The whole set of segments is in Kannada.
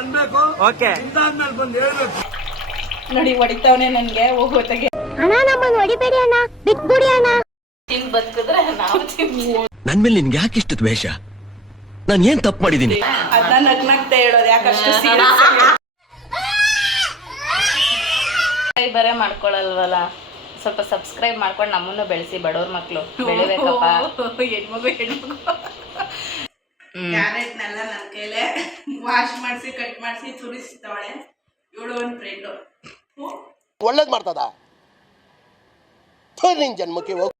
ಅನ್ಬೇಕು. ಓಕೆ ನೋಡಿ ಹೊಡಿತಾವನೆ ನನ್ಗೆ ಹೋಗೋತ್ತಾಗೆ. ಅಣ್ಣ ನಮ್ಮನ್ನು ಹೊಡಿಬೇಡಿ ಅಣ್ಣ, ಬಿಟ್ಬಿಡಿ ಅಣ್ಣ. ತಿನ್ ಬದುಕಿದ್ರೆ ನಾವು ನನ್ ಮೇಲೆ ನಿನ್ಗೆ ಯಾಕೆ ಇಷ್ಟ ದ್ವೇಷ? ನಾನು ಏನ್ ತಪ್ಪು ಮಾಡಿದೀನಿ? ಅದನ್ನ ನಗ್ನಗ್ತಾ ಹೇಳೋದು ಯಾಕಷ್ಟು ಸೀರಿಯಸ್ ಬರೇ ಮಾಡ್ಕೊಳಲ್ವಲ್ಲ, ಸ್ವಲ್ಪ ಸಬ್ಸ್ಕ್ರೈಬ್ ಮಾಡ್ಕೊಂಡು ನಮ್ಮನ್ನು ಬೆಳೆಸಿ, ಬಡವ್ರ ಮಕ್ಳು ಬೆಳಿಬೇಕಪ್ಪ. ಹೆಣ್ಮಗು ಕ್ಯಾರೆಟ್ನೆಲ್ಲ ನನ್ನ ಕೈಲೇ ವಾಶ್ ಮಾಡಿಸಿ ಕಟ್ ಮಾಡಿಸಿ ತುರಿಸ್ತಾವಳೆ ಇವಳು. ಒಂದು ಫ್ರೆಂಡು ಒಳ್ಳೇದ್ ಮಾಡ್ತದ ನಿನ್ ಜನ್ಮಕ್ಕೆ ಹೋಗ್.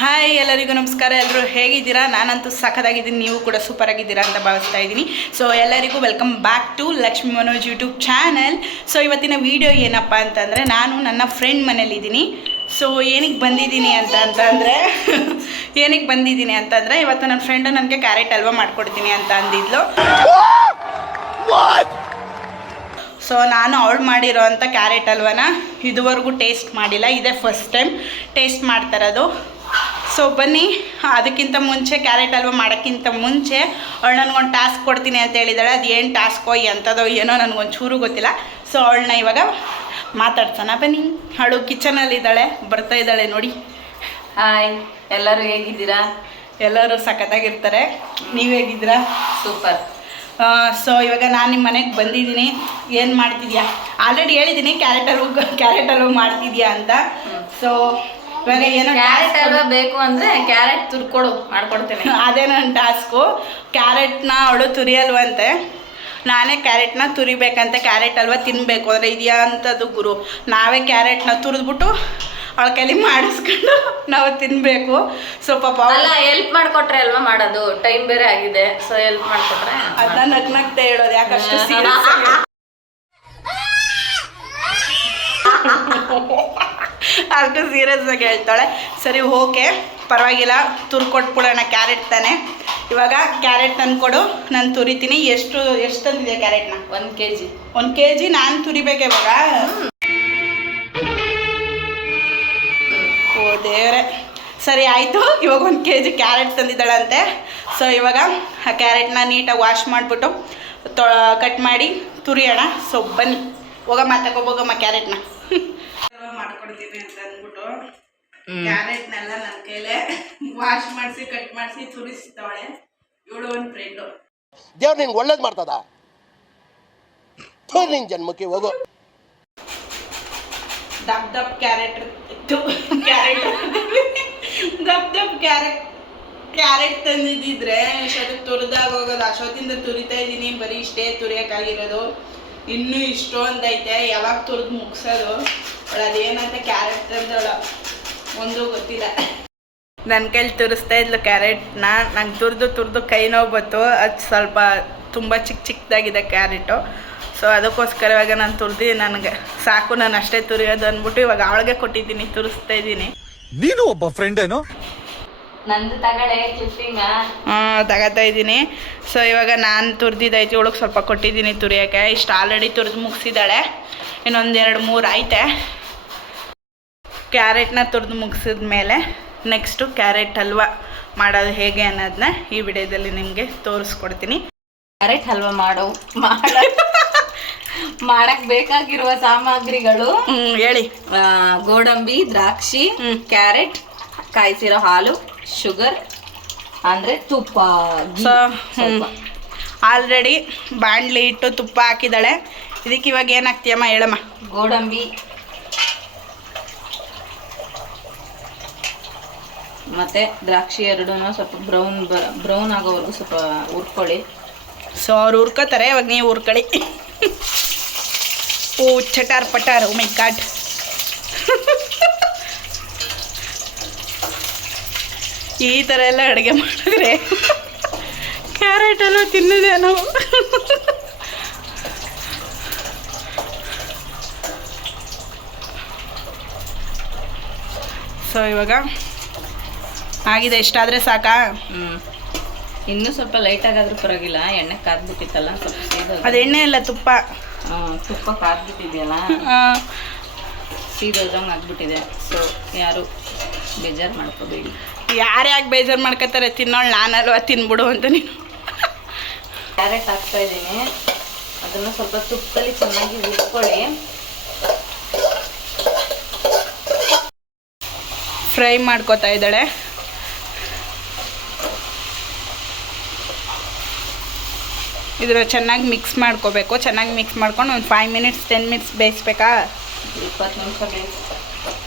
ಹಾಯ್, ಎಲ್ಲರಿಗೂ ನಮಸ್ಕಾರ. ಎಲ್ಲರೂ ಹೇಗಿದ್ದೀರಾ? ನಾನಂತೂ ಸಖತ್ತಾಗಿದ್ದೀನಿ, ನೀವು ಕೂಡ ಸೂಪರ್ ಆಗಿದ್ದೀರಾ ಅಂತ ಭಾವಿಸ್ತಾ ಇದ್ದೀನಿ. ಸೊ ಎಲ್ಲರಿಗೂ welcome back to Lakshmi Manoj YouTube channel. So ಇವತ್ತಿನ ವಿಡಿಯೋ ಏನಪ್ಪ ಅಂತಂದರೆ, ನಾನು ನನ್ನ ಫ್ರೆಂಡ್ ಮನೇಲಿದ್ದೀನಿ. ಸೊ ಏನಕ್ಕೆ ಬಂದಿದ್ದೀನಿ ಅಂತಂದರೆ ಇವತ್ತು ನನ್ನ ಫ್ರೆಂಡು ನನಗೆ ಕ್ಯಾರೆಟ್ ಹಲ್ವಾ ಮಾಡ್ಕೊಡ್ತೀನಿ ಅಂತ ಅಂದಿದ್ಲು. ಸೊ ನಾನು ಅವಳು ಮಾಡಿರೋ ಅಂಥ ಕ್ಯಾರೆಟ್ ಹಲ್ವಾನ ಇದುವರೆಗೂ ಟೇಸ್ಟ್ ಮಾಡಿಲ್ಲ, ಇದೇ ಫಸ್ಟ್ ಟೈಮ್ ಟೇಸ್ಟ್ ಮಾಡ್ತಾಯಿರೋದು. ಸೊ ಬನ್ನಿ, ಅದಕ್ಕಿಂತ ಮುಂಚೆ ಕ್ಯಾರೆಟ್ ಹಲ್ವಾ ಮಾಡೋಕ್ಕಿಂತ ಮುಂಚೆ ಅವಳು ನನಗೊಂದು ಟಾಸ್ಕ್ ಕೊಡ್ತೀನಿ ಅಂತ ಹೇಳಿದಾಳೆ. ಅದು ಏನು ಟಾಸ್ಕೋ ಎಂಥದೋ ಏನೋ ನನಗೊಂದು ಚೂರು ಗೊತ್ತಿಲ್ಲ. ಸೊ ಅವಳನ್ನ ಇವಾಗ ಮಾತಾಡ್ಸೋಣ ಬನ್ನಿ. ಅವಳು ಕಿಚನಲ್ಲಿದ್ದಾಳೆ, ಬರ್ತಾ ಇದ್ದಾಳೆ ನೋಡಿ. ಹಾಯ್, ಎಲ್ಲರೂ ಹೇಗಿದ್ದೀರಾ? ಎಲ್ಲರೂ ಸಖತ್ತಾಗಿರ್ತಾರೆ. ನೀವು ಹೇಗಿದ್ದೀರಾ? ಸೂಪರ್. ಸೊ ಇವಾಗ ನಾನು ನಿಮ್ಮ ಮನೆಗೆ ಬಂದಿದ್ದೀನಿ. ಏನು ಮಾಡ್ತಿದ್ಯಾ? ಆಲ್ರೆಡಿ ಹೇಳಿದ್ದೀನಿ ಕ್ಯಾರೆಟ್ ಹಲ್ವಾ ಮಾಡ್ತಿದ್ಯಾ ಅಂತ. ಸೊ ಇವಾಗ ಏನೋ ಕ್ಯಾರೆಟ್ ಹಲ್ವಾ ಬೇಕು ಅಂದರೆ ಕ್ಯಾರೆಟ್ ತುರ್ಕೊಡು, ಮಾಡ್ಕೊಡ್ತೇನೆ. ಅದೇ ನನ್ನ ಟಾಸ್ಕು. ಕ್ಯಾರೆಟ್ನ ಅವಳು ತುರಿಯಲ್ವಂತೆ, ನಾನೇ ಕ್ಯಾರೆಟ್ನ ತುರಿಬೇಕಂತೆ. ಕ್ಯಾರೆಟ್ ಹಲ್ವಾ ತಿನ್ನಬೇಕು ಅಂದರೆ ಇದೆಯಾ ಅಂಥದ್ದು ಗುರು. ನಾವೇ ಕ್ಯಾರೆಟ್ನ ತುರಿದ್ಬಿಟ್ಟು ಅವಳ ಕೈಲಿ ಮಾಡಿಸ್ಕೊಂಡು ನಾವು ತಿನ್ನಬೇಕು. ಸೊ ಪಾಪ ಅಲ್ಲ, ಹೆಲ್ಪ್ ಮಾಡಿಕೊಟ್ರೆ ಅಲ್ವಾ ಮಾಡೋದು, ಟೈಮ್ ಬೇರೆ ಆಗಿದೆ. ಸೊ ಹೆಲ್ಪ್ ಮಾಡಿಕೊಟ್ರೆ ಅದನ್ನ ನಗ್ನಗ್ತಾ ಹೇಳೋದು ಯಾಕಷ್ಟು ಸೀರಿಯಸ್ ಅಷ್ಟು ಸೀರಿಯಸ್ ಆಗಿ ಹೇಳ್ತಾಳೆ. ಸರಿ ಓಕೆ, ಪರವಾಗಿಲ್ಲ, ತುರ್ಕೊಟ್ಬಿಡೋಣ. ಕ್ಯಾರೆಟ್ ತಾನೆ, ಇವಾಗ ಕ್ಯಾರೆಟ್ ತಂದ್ಕೊಡು, ನಾನು ತುರಿತೀನಿ. ಎಷ್ಟು ತಂದಿದೆ ಕ್ಯಾರೆಟ್ನ? 1 kg. 1 kg ನಾನು ತುರಿಬೇಕು ಇವಾಗ. ಓ ದೇವ್ರೆ, ಸರಿ ಆಯಿತು. ಇವಾಗ 1 kg ಕ್ಯಾರೆಟ್ ತಂದಿದ್ದಾಳಂತೆ. ಸೊ ಇವಾಗ ಆ ಕ್ಯಾರೆಟ್ನ ನೀಟಾಗಿ ವಾಶ್ ಮಾಡಿಬಿಟ್ಟು ಕಟ್ ಮಾಡಿ ತುರಿಯೋಣ. ಸೊ ಬನ್ನಿ ಹೋಗಮ್ಮ ಕ್ಯಾರೆಟ್ನ ಮಾಡ್ಕೊಡ್ತೀನಿ ಅಂತ ಅಂದ್ಬಿಟ್ಟು ಕ್ಯಾರೆಟ್ನೆಲ್ಲ ನನ್ನ ಕೈಲೇ ವಾಶ್ ಮಾಡಿಸಿ ಕಟ್ ಮಾಡಿಸಿ ತುರಿಸ್ತಾವಳೆ ಇವಳು. ಒಂದು ಫ್ರೆಂಡು ದೇವ್ರು ನಿನ್ಗೆ ಒಳ್ಳೇದ್ ಮಾಡ್ತದ ನಿನ್ ಜನ್ಮಕ್ಕೆ ಹೋಗು. ದಪ್ ಕ್ಯಾರೆಟ್ ಕ್ಯಾರೆಟ್ ತಂದಿದ್ದಿದ್ರೆ ಅಷ್ಟೊತ್ತು ತುರಿದಾಗ ಹೋಗೋದು. ಅಷ್ಟೊತ್ತಿಂದ ತುರಿತಾ ಇದ್ದೀನಿ, ಬರೀ ಇಷ್ಟೇ ತುರಿಯೋಕ್ಕಾಗಿರೋದು. ಇನ್ನೂ ಇಷ್ಟೊಂದೈತೆ, ಯಾವಾಗ ತುರಿದು ಮುಗಿಸೋದು. ಅದೇನಂತ ಕ್ಯಾರೆಟ್ ತಂದವಳ ಒಂದು ಗೊತ್ತಿಲ್ಲ. ನನ್ನ ಕೈಲಿ ತುರಿಸ್ತಾ ಇದ್ಲು ಕ್ಯಾರೆಟ್ನ. ನಂಗೆ ತುರಿದು ಕೈ ನೋವು ಬಂತು. ಅದು ಸ್ವಲ್ಪ ತುಂಬ ಚಿಕ್ಕದಾಗಿದೆ ಕ್ಯಾರೆಟು. ಸೊ ಅದಕ್ಕೋಸ್ಕರ ಇವಾಗ ನಾನು ತುರಿದು ನನಗೆ ಸಾಕು, ನಾನು ಅಷ್ಟೇ ತುರಿಯೋದು ಅಂದ್ಬಿಟ್ಟು ಇವಾಗ ಅವಳಿಗೆ ಕೊಟ್ಟಿದ್ದೀನಿ, ತುರಿಸ್ತಾ ಇದ್ದೀನಿ. ನೀನು ಒಬ್ಬ ಫ್ರೆಂಡ್ ಏನೋ? ನಂದು ತಗಳೆ ಕ್ಲಿಪ್ಪಿಂಗ. ತಗೋತಾ ಇದ್ದೀನಿ. ಸೊ ಇವಾಗ ನಾನು ತುರಿದಿದ್ದೈತಿ, ಇವಳಿಗೆ ಸ್ವಲ್ಪ ಕೊಟ್ಟಿದ್ದೀನಿ ತುರಿಯೋಕ್ಕೆ. ಇಷ್ಟು ಆಲ್ರೆಡಿ ತುರಿದು ಮುಗಿಸಿದ್ದಾಳೆ, ಇನ್ನೊಂದು 2-3 ಐತೆ. ಕ್ಯಾರೆಟ್ನ ತುರಿದು ಮುಗಿಸಿದ ಮೇಲೆ ನೆಕ್ಸ್ಟು ಕ್ಯಾರೆಟ್ ಹಲ್ವಾ ಮಾಡೋದು ಹೇಗೆ ಅನ್ನೋದನ್ನ ಈ ವಿಡಿಯೋದಲ್ಲಿ ನಿಮಗೆ ತೋರಿಸ್ಕೊಡ್ತೀನಿ. ಕ್ಯಾರೆಟ್ ಹಲ್ವಾ ಮಾಡಕ್ಕೆ ಬೇಕಾಗಿರುವ ಸಾಮಗ್ರಿಗಳು ಹೇಳಿ. ಗೋಡಂಬಿ, ದ್ರಾಕ್ಷಿ, ಕ್ಯಾರೆಟ್, ಕಾಯಿಸಿರೋ ಹಾಲು, ಶುಗರ್ ಅಂದರೆ ತುಪ್ಪ. ಸೊ ಆಲ್ರೆಡಿ ಬಾಣಲಿ ಇಟ್ಟು ತುಪ್ಪ ಹಾಕಿದ್ದಾಳೆ. ಇದಕ್ಕೆ ಇವಾಗ ಏನು ಹಾಕ್ತೀಯಮ್ಮ ಹೇಳಮ್ಮ? ಗೋಡಂಬಿ ಮತ್ತು ದ್ರಾಕ್ಷಿ ಎರಡೂ ಸ್ವಲ್ಪ ಬ್ರೌನ್ ಆಗೋವರೆಗೂ ಸ್ವಲ್ಪ ಹುರ್ಕೊಳ್ಳಿ. ಸೊ ಅವ್ರು ಹುರ್ಕೋತಾರೆ, ಇವಾಗ ನೀವು ಹುರ್ಕೊಳ್ಳಿ. ಓ ಚಟಾರ್ ಪಟಾರ್, ಓ ಮೈ ಗಾಡ್. ಈ ಥರ ಎಲ್ಲ ಅಡುಗೆ ಮಾಡಿದ್ರೆ ಕ್ಯಾರೆಟ್ ಹಲ್ವಾ ತಿನ್ನೋದೇ ನಾವು. ಸೊ ಇವಾಗ ಆಗಿದೆ, ಇಷ್ಟಾದರೆ ಸಾಕಾ? ಇನ್ನೂ ಸ್ವಲ್ಪ ಲೈಟಾಗಾದ್ರೂ ಪರವಾಗಿಲ್ಲ, ಎಣ್ಣೆ ಕಾದ್ಬಿಟ್ಟಿತ್ತಲ್ಲ ಸ್ವಲ್ಪ. ಅದು ಎಣ್ಣೆ ಅಲ್ಲ, ತುಪ್ಪ. ತುಪ್ಪ ಕಾದ್ಬಿಟ್ಟಿದೆಯಲ್ಲ. ಸೀದೋದಂಗೆ ಆಗ್ಬಿಟ್ಟಿದೆ. ಸೊ ಯಾರು ಬೇಜಾರು ಮಾಡ್ಕೋಬೇಡಿ. ಯಾರು ಯಾಕೆ ಬೇಜಾರು ಮಾಡ್ಕೋತಾರೆ, ತಿನ್ನೋಳು ನಾನಲ್ವಾ, ತಿನ್ಬಿಡು ಅಂತ ನೀನು. ಕ್ಯಾರೆಟ್ ಹಾಕ್ತಾ ಇದ್ದೀನಿ, ಅದನ್ನು ಸ್ವಲ್ಪ ತುಪ್ಪದಲ್ಲಿ ಚೆನ್ನಾಗಿ ಹುರ್ಕೊಳ್ಳಿ. ಫ್ರೈ ಮಾಡ್ಕೋತಾ ಇದ್ದಾಳೆ. ಇದರ ಚೆನ್ನಾಗಿ ಮಿಕ್ಸ್ ಮಾಡ್ಕೋಬೇಕು. ಚೆನ್ನಾಗಿ ಮಿಕ್ಸ್ ಮಾಡ್ಕೊಂಡು ಒಂದು 5 ಮಿನಿಟ್ಸ್ 10 ಮಿನಿಟ್ಸ್ ಬೇಯಿಸ್ಬೇಕಾ? 20 ನಿಮಿಷ ಬೇಯಿಸಿ,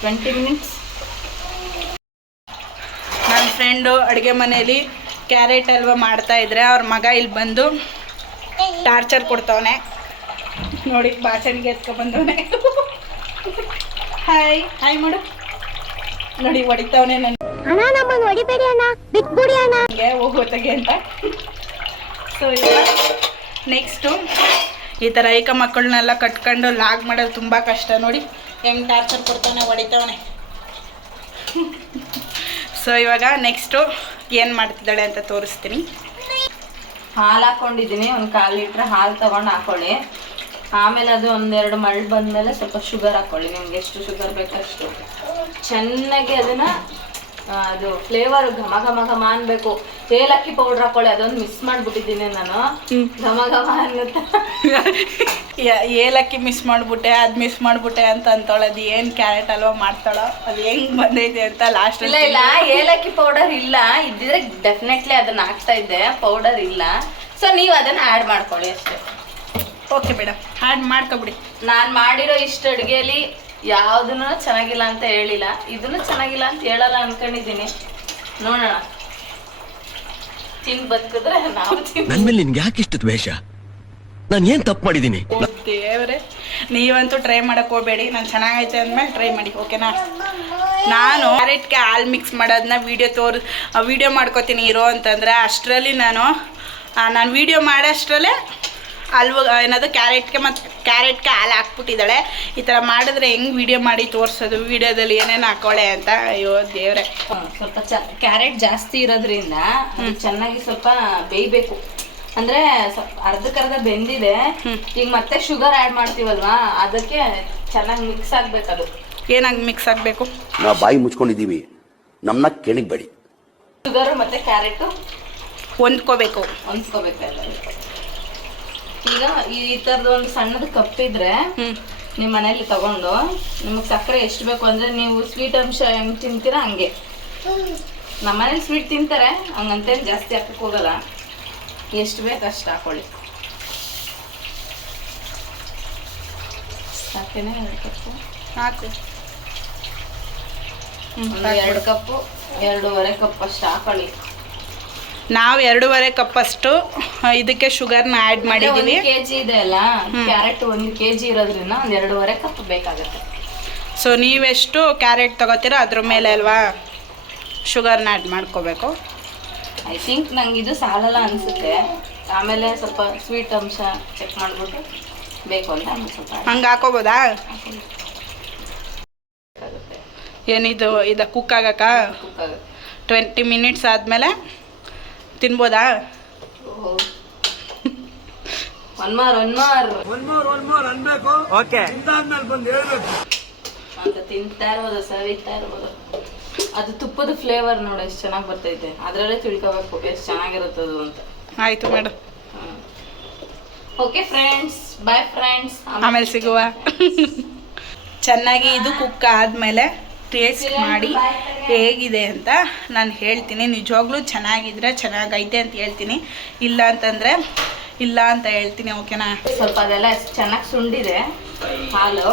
20 ಮಿನಿಟ್ಸ್. ನನ್ನ ಫ್ರೆಂಡು ಅಡುಗೆ ಮನೇಲಿ ಕ್ಯಾರೆಟ್ ಹಲ್ವ ಮಾಡ್ತಾಯಿದ್ರೆ ಅವ್ರ ಮಗ ಇಲ್ಲಿ ಬಂದು ಟಾರ್ಚರ್ ಕೊಡ್ತವನೆ ನೋಡಿ. ಬಾಚಣಿಗೆ ಎತ್ಕೊಬಂದವನೆ. ಹಾಯ್ ಹಾಯ್ ಮಾಡು ನೋಡಿ, ಹೊಡಿತಾವನೆ ನನಗೆ ಅಣ್ಣ ನಮ್ಮನ್ನು ಹೊಡಿಬೇಡಿ ಅಣ್ಣ, ಬಿಟ್ಬಿಡಿ ಅಣ್ಣ. ಹೋಗೋತಾಗೆ ಅಂತ. ಸೊ ಇವಾಗ ನೆಕ್ಸ್ಟು ಈ ಥರ ಐಕ ಮಕ್ಕಳನ್ನೆಲ್ಲ ಕಟ್ಕೊಂಡು ಲಾಗ್ ಮಾಡೋದು ತುಂಬ ಕಷ್ಟ. ನೋಡಿ ಹೆಂಗೆ ಟಾರ್ಚರ್ ಕೊಡ್ತಾನೆ, ಹೊಡಿತಾವನೆ. ಸೊ ಇವಾಗ ನೆಕ್ಸ್ಟು ಏನು ಮಾಡ್ತಿದ್ದಾಳೆ ಅಂತ ತೋರಿಸ್ತೀನಿ. ಹಾಲು ಹಾಕ್ಕೊಂಡಿದ್ದೀನಿ, ಒಂದು 1/4 ಲೀಟ್ರ್ ಹಾಲು ತೊಗೊಂಡು ಹಾಕ್ಕೊಳ್ಳಿ. ಆಮೇಲೆ ಅದು 1-2 ಮಳ್ಳು ಬಂದಮೇಲೆ ಸ್ವಲ್ಪ ಶುಗರ್ ಹಾಕ್ಕೊಳ್ಳಿ. ನಿಮ್ಗೆ ಎಷ್ಟು ಶುಗರ್ ಬೇಕಷ್ಟು. ಚೆನ್ನಾಗಿ ಅದನ್ನು ಅದು ಫ್ಲೇವರ್ ಘಮ ಘಮ ಘಮ ಅನ್ಬೇಕು. ಏಲಕ್ಕಿ ಪೌಡ್ರ್ ಹಾಕ್ಕೊಳ್ಳಿ, ಅದೊಂದು ಮಿಸ್ ಮಾಡಿಬಿಟ್ಟಿದ್ದೀನಿ ನಾನು. ಘಮ ಘಮ ಅನ್ನುತ್ತಾ ಏಲಕ್ಕಿ ಮಿಸ್ ಮಾಡಿಬಿಟ್ಟೆ, ಅದು ಮಿಸ್ ಮಾಡಿಬಿಟ್ಟೆ ಅಂತ ಅಂತವಳೆ. ಅದು ಏನು ಕ್ಯಾರೆಟ್ ಹಲ್ವ ಮಾಡ್ತಾಳೋ ಅದು ಹೆಂಗೆ ಬಂದೈತೆ ಅಂತ ಲಾಸ್ಟ್. ಇಲ್ಲ ಏಲಕ್ಕಿ ಪೌಡರ್ ಇಲ್ಲ, ಇದ್ದಿದ್ರೆ ಡೆಫಿನೆಟ್ಲಿ ಅದನ್ನ ಹಾಕ್ತಾ ಇದ್ದೆ. ಪೌಡರ್ ಇಲ್ಲ, ಸೊ ನೀವು ಅದನ್ನ ಆ್ಯಡ್ ಮಾಡ್ಕೊಳ್ಳಿ ಅಷ್ಟೇ. ಓಕೆ ಮೇಡಮ್, ಆ್ಯಡ್ ಮಾಡ್ಕೊಬಿಡಿ. ನಾನು ಮಾಡಿರೋ ಇಷ್ಟು ಅಡುಗೆಯಲ್ಲಿ ಯಾವುದನ್ನು ಚೆನ್ನಾಗಿಲ್ಲ ಅಂತ ಹೇಳಿಲ್ಲ, ಇದನ್ನು ಚೆನ್ನಾಗಿಲ್ಲ ಅಂತ ಹೇಳಲ್ಲ ಅನ್ಕೊಂಡಿದ್ದೀನಿ. ನೋಡೋಣ, ತಿಂದು ಬದುಕಿದ್ರೆ ನಾವು ನನ್ ಮೇಲೆ ನಿನ್ಗೆ ಯಾಕೆ ಇಷ್ಟು ದ್ವೇಷ? ನಾನು ಏನ್ ತಪ್ಪು ಮಾಡಿದ್ದೀನಿ? ದೇವ್ರೆ, ನೀವಂತೂ ಟ್ರೈ ಮಾಡಕ್ಕೆ ಹೋಗಬೇಡಿ. ನಾನು ಚೆನ್ನಾಗೈತೆ ಅಂದಮೇಲೆ ಟ್ರೈ ಮಾಡಿ, ಓಕೆನಾ? ನಾನು ಕ್ಯಾರೆಟ್ಗೆ ಹಾಲು ಮಿಕ್ಸ್ ಮಾಡೋದನ್ನ ವೀಡಿಯೋ ಮಾಡ್ಕೋತೀನಿ ಇರೋ ಅಂತಂದರೆ ಅಷ್ಟರಲ್ಲಿ ನಾನು ವೀಡಿಯೋ ಮಾಡೋಷ್ಟರಲ್ಲೇ ಏನದು ಕ್ಯಾರೆಟ್ಗೆ ಹಾಲು ಹಾಕ್ಬಿಟ್ಟಿದ್ದಾಳೆ. ಈ ಥರ ಮಾಡಿದ್ರೆ ಹೆಂಗೆ ವೀಡಿಯೋ ಮಾಡಿ ತೋರಿಸೋದು, ವೀಡಿಯೋದಲ್ಲಿ ಏನೇನು ಹಾಕೋಳೆ ಅಂತ. ಅಯ್ಯೋ ದೇವ್ರೆ. ಸ್ವಲ್ಪ ಕ್ಯಾರೆಟ್ ಜಾಸ್ತಿ ಇರೋದ್ರಿಂದ ಅದು ಚೆನ್ನಾಗಿ ಸ್ವಲ್ಪ ಬೇಯಬೇಕು. ಅಂದರೆ ಸ್ವಲ್ಪ ಅರ್ಧಕ್ಕರ್ಧ ಬೆಂದಿದೆ. ಈಗ ಮತ್ತೆ ಶುಗರ್ ಆ್ಯಡ್ ಮಾಡ್ತೀವಲ್ವಾ, ಅದಕ್ಕೆ ಚೆನ್ನಾಗಿ ಮಿಕ್ಸ್ ಆಗಬೇಕದು. ಏನಾಗಿ ಮಿಕ್ಸ್ ಆಗಬೇಕು? ನಾವು ಬಾಯಿ ಮುಚ್ಕೊಂಡಿದ್ದೀವಿ, ನಮ್ಮನ್ನ ಕೆಣಿಬೇಡಿ. ಶುಗರು ಮತ್ತು ಕ್ಯಾರೆಟು ಹೊಂದ್ಕೋಬೇಕು. ಈಗ ಈ ಥರದ್ದು ಒಂದು ಸಣ್ಣದು ಕಪ್ಪಿದ್ರೆ ನಿಮ್ಮ ಮನೇಲಿ ತಗೊಂಡು, ನಿಮಗೆ ಸಕ್ಕರೆ ಎಷ್ಟು ಬೇಕು ಅಂದರೆ ನೀವು ಸ್ವೀಟ್ ಅಂಶ ಹೆಂಗೆ ತಿಂತೀರಾ ಹಂಗೆ. ನಮ್ಮ ಮನೇಲಿ ಸ್ವೀಟ್ ತಿಂತಾರೆ, ಹಂಗಂತೇನು ಜಾಸ್ತಿ ಹಾಕಕ್ಕೆ ಹೋಗಲ್ಲ. ಎಷ್ಟು ಬೇಕು ಅಷ್ಟು ಹಾಕೊಳ್ಳಿ. ಸಾಕೇನೆ 2 ಕಪ್ಪು ಹಾಕು. 2 ಕಪ್ಪು 2.5 ಕಪ್ ಅಷ್ಟು ಹಾಕೊಳ್ಳಿ. ನಾವು 2.5 ಕಪ್ಪಷ್ಟು ಇದಕ್ಕೆ ಶುಗರ್ನ ಆ್ಯಡ್ ಮಾಡಿದ್ದೀವಿ. 1 kg ಇದೆ ಅಲ್ಲ, ಕ್ಯಾರೆಟ್ 1 kg ಇರೋದ್ರಿಂದ ಒಂದು 2.5 ಕಪ್ ಬೇಕಾಗುತ್ತೆ. ಸೊ ನೀವೆಷ್ಟು ಕ್ಯಾರೆಟ್ ತಗೋತೀರೋ ಅದ್ರ ಮೇಲೆ ಅಲ್ವಾ ಶುಗರ್ನ ಆ್ಯಡ್ ಮಾಡ್ಕೋಬೇಕು. ಐ ಥಿಂಕ್ ನಂಗೆ ಇದು ಸಾಲಲ್ಲ ಅನಿಸುತ್ತೆ. ಆಮೇಲೆ ಸ್ವಲ್ಪ ಸ್ವೀಟ್ ಅಂಶ ಚೆಕ್ ಮಾಡಿಬಿಟ್ಟು ಬೇಕು ಅಂತ ಆಮೇಲೆ ಸ್ವಲ್ಪ ಹಂಗೆ ಹಾಕೋಬೋದಾ? ಏನಿದು ಕುಕ್ ಆಗಕ್ಕ 20 ಮಿನಿಟ್ಸ್ ಆದಮೇಲೆ ತಿನ್ಬೋದಾ? ಒನ್ ಮಾರ್ ಅನ್ಬೇಕು. ಓಕೆ, ಬಂದು ಹೇಳ್ಬೇಕು ಅಂತ ತಿಂತಾ ಇರ್ಬೋದು, ಸವಿತಾ ಇರ್ಬೋದು. ಅದು ತುಪ್ಪದ ಫ್ಲೇವರ್ ನೋಡಿ ಎಷ್ಟು ಚೆನ್ನಾಗಿ ಬರ್ತೈತೆ. ಅದರಲ್ಲೇ ತಿಳ್ಕೋಬೇಕು ಎಷ್ಟು ಚೆನ್ನಾಗಿರುತ್ತದು ಅಂತ. ಆಯಿತು madam. Okay friends, bye friends, ಆಮೇಲೆ ಸಿಗುವ. ಚೆನ್ನಾಗಿ ಇದು ಕುಕ್ ಆದಮೇಲೆ ಟೇಸ್ಟ್ ಮಾಡಿ ಹೇಗಿದೆ ಅಂತ ನಾನು ಹೇಳ್ತೀನಿ. ನಿಜವಾಗ್ಲೂ ಚೆನ್ನಾಗಿದ್ರೆ ಚೆನ್ನಾಗೈತೆ ಅಂತ ಹೇಳ್ತೀನಿ, ಇಲ್ಲ ಅಂತಂದರೆ ಇಲ್ಲ ಅಂತ ಹೇಳ್ತೀನಿ. ಓಕೆನಾ? ಸ್ವಲ್ಪ ಅದೆಲ್ಲ ಚೆನ್ನಾಗಿ ಸುಂಡಿದೆ ಹಾಲು.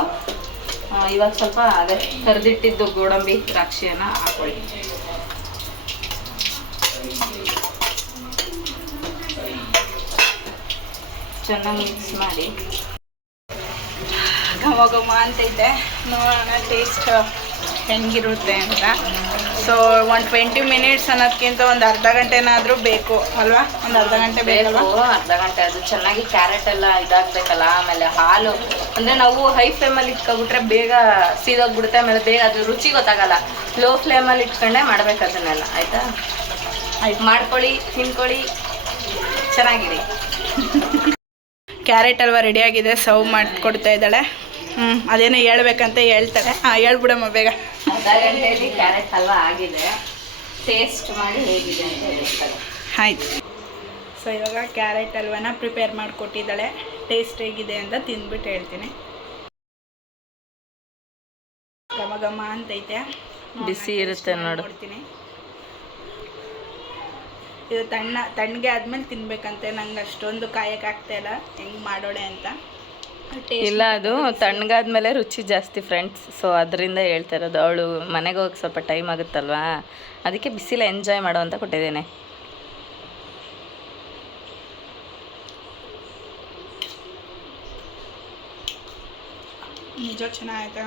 ಇವಾಗ ಸ್ವಲ್ಪ ಅದೇ ಕರೆದಿಟ್ಟಿದ್ದು ಗೋಡಂಬಿ ದ್ರಾಕ್ಷಿಯನ್ನು ಹಾಕೊಳ್ಳಿ. ಚೆನ್ನಾಗಿ ಮಿಕ್ಸ್ ಮಾಡಿ. ಘಮ ಘಮ ಅಂತೈತೆ, ನೋಡೋಣ ಟೇಸ್ಟ್ ಹೆಂಗಿರುತ್ತೆ ಅಂತ. ಸೊ ಒಂದು 20 ಮಿನಿಟ್ಸ್ ಅನ್ನೋದಕ್ಕಿಂತ ಒಂದು ಅರ್ಧ ಗಂಟೆನಾದರೂ ಬೇಕು ಅಲ್ವಾ? ಒಂದು ಅರ್ಧ ಗಂಟೆ ಬೇಕಲ್ವಾ? ಅರ್ಧ ಗಂಟೆ. ಅದು ಚೆನ್ನಾಗಿ ಕ್ಯಾರೆಟ್ ಎಲ್ಲ ಇದಾಗಬೇಕಲ್ಲ. ಆಮೇಲೆ ಹಾಲು ಅಂದರೆ ನಾವು ಹೈ ಫ್ಲೇಮಲ್ಲಿ ಇಟ್ಕೊಬಿಟ್ರೆ ಬೇಗ ಸೀದೋಗ್ಬಿಡುತ್ತೆ. ಆಮೇಲೆ ಬೇಗ ಅದು ರುಚಿ ಗೊತ್ತಾಗಲ್ಲ. ಲೋ ಫ್ಲೇಮಲ್ಲಿ ಇಟ್ಕೊಂಡೆ ಮಾಡ್ಬೇಕು ಅದನ್ನೆಲ್ಲ. ಆಯಿತಾ? ಆಯ್ತು, ಮಾಡ್ಕೊಳ್ಳಿ, ತಿನ್ಕೊಳ್ಳಿ, ಚೆನ್ನಾಗಿದೆ. ಕ್ಯಾರೆಟ್ ಹಲ್ವ ರೆಡಿಯಾಗಿದೆ. ಸರ್ವ್ ಮಾಡಿಕೊಡ್ತಾ ಇದ್ದಾಳೆ. ಅದೇನೋ ಹೇಳ್ಬೇಕಂತ ಹೇಳ್ತಾರೆ. ಹೇಳ್ಬಿಡಮ್ಮ ಬೇಗ. ಅರ್ಧ ಗಂಟೆಯಲ್ಲಿ ಕ್ಯಾರೆಟ್ ಹಲ್ವಾ ಆಗಿದೆ, ಟೇಸ್ಟ್ ಮಾಡಿ ಹೇಗಿದೆ ಅಂತ ಹೇಳ್ತಾರೆ. ಆಯ್ತು. ಸೊ ಇವಾಗ ಕ್ಯಾರೆಟ್ ಹಲ್ವಾನ ಪ್ರಿಪೇರ್ ಮಾಡಿಕೊಟ್ಟಿದ್ದಾಳೆ. ಟೇಸ್ಟ್ ಹೇಗಿದೆ ಅಂತ ತಿಂದ್ಬಿಟ್ಟು ಹೇಳ್ತೀನಿ. ಘಮ ಘಮ ಅಂತೈತೆ, ಬಿಸಿ ಇರುತ್ತೆ ನೋಡು. ನೋಡ್ತೀನಿ. ಇದು ತಣ್ಣಗೆ ಆದ್ಮೇಲೆ ತಿನ್ಬೇಕಂತೆ. ನಂಗೆ ಅಷ್ಟೊಂದು ಕಾಯಕ್ಕಾಗ್ತಾ ಇಲ್ಲ ಹೆಂಗೆ ಮಾಡೋಳೆ ಅಂತ. ಇಲ್ಲ, ಅದು ತಣ್ಣಗಾದ್ಮೇಲೆ ರುಚಿ ಜಾಸ್ತಿ ಫ್ರೆಂಡ್ಸ್. ಸೊ ಅದರಿಂದ ಹೇಳ್ತಾ ಇರೋದು. ಅವಳು ಮನೆಗೆ ಹೋಗಿ ಸ್ವಲ್ಪ ಟೈಮ್ ಆಗುತ್ತಲ್ವಾ, ಅದಕ್ಕೆ ಬಿಸಿಲ ಎಂಜಾಯ್ ಮಾಡೋ ಅಂತ ಕೊಟ್ಟಿದ್ದೇನೆ. ನಿಜ ಚೆನ್ನಾಗೈತೆ.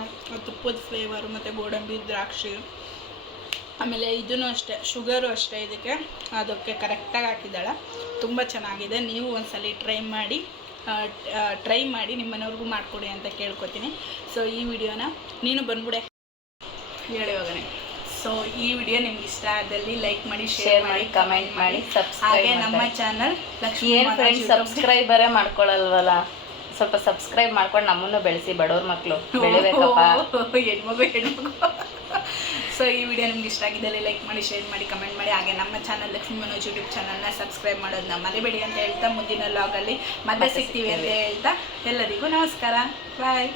ತುಪ್ಪದ ಫ್ಲೇವರು ಮತ್ತು ಗೋಡಂಬಿ, ದ್ರಾಕ್ಷಿ, ಆಮೇಲೆ ಇದೂ ಅಷ್ಟೇ, ಶುಗರು ಅಷ್ಟೇ ಇದಕ್ಕೆ, ಅದಕ್ಕೆ ಕರೆಕ್ಟಾಗಿ ಹಾಕಿದ್ದಾಳೆ. ತುಂಬ ಚೆನ್ನಾಗಿದೆ. ನೀವು ಒಂದ್ಸಲ ಟ್ರೈ ಮಾಡಿ ನಿಮ್ಮ ಮನೆಯವ್ರಿಗೂ ಮಾಡಿಕೊಡಿ ಅಂತ ಕೇಳ್ಕೊತೀನಿ. ಸೊ ಈ ವಿಡಿಯೋನ ನೀನು ಬಂದ್ಬಿಡೆ ಹೇಳುವಾಗನೇ. ಸೊ ಈ ವಿಡಿಯೋ ನಿಮ್ಗೆ ಇಷ್ಟ ಆದಲ್ಲಿ ಲೈಕ್ ಮಾಡಿ, ಶೇರ್ ಮಾಡಿ, ಕಮೆಂಟ್ ಮಾಡಿ, ಹಾಗೆ ನಮ್ಮ ಚಾನಲ್ ಏನು ಫ್ರೆಂಡ್ಸ್ ಸಬ್ಸ್ಕ್ರೈಬರೇ ಮಾಡ್ಕೊಳ್ಳಲ್ವಲ್ಲ, ಸ್ವಲ್ಪ ಸಬ್ಸ್ಕ್ರೈಬ್ ಮಾಡ್ಕೊಂಡು ನಮ್ಮನ್ನು ಬೆಳೆಸಿ, ಬಡವ್ರ ಮಕ್ಕಳು ಬೆಳಿಬೇಕಪ್ಪ. ಹೆಣ್ಮಗು. ಸೊ ಈ ವಿಡಿಯೋ ನಿಮ್ಗೆ ಇಷ್ಟ ಆಗಿದ್ದಲ್ಲಿ ಲೈಕ್ ಮಾಡಿ, ಶೇರ್ ಮಾಡಿ, ಕಮೆಂಟ್ ಮಾಡಿ, ಹಾಗೆ ನಮ್ಮ ಚಾನಲ್ ಲಕ್ಷ್ಮೀ ಮನೋಜ್ ಯೂಟ್ಯೂಬ್ ಚಾನಲ್ನ ಸಬ್ಸ್ಕ್ರೈಬ್ ಮಾಡೋದನ್ನ ಮರಿಬೇಡಿ ಅಂತ ಹೇಳ್ತಾ, ಮುಂದಿನ ಲಾಗಲ್ಲಿ ಮತ್ತೆ ಸಿಗ್ತೀವಿ ಅಂತ ಹೇಳ್ತಾ ಎಲ್ಲರಿಗೂ ನಮಸ್ಕಾರ. ಬಾಯ್.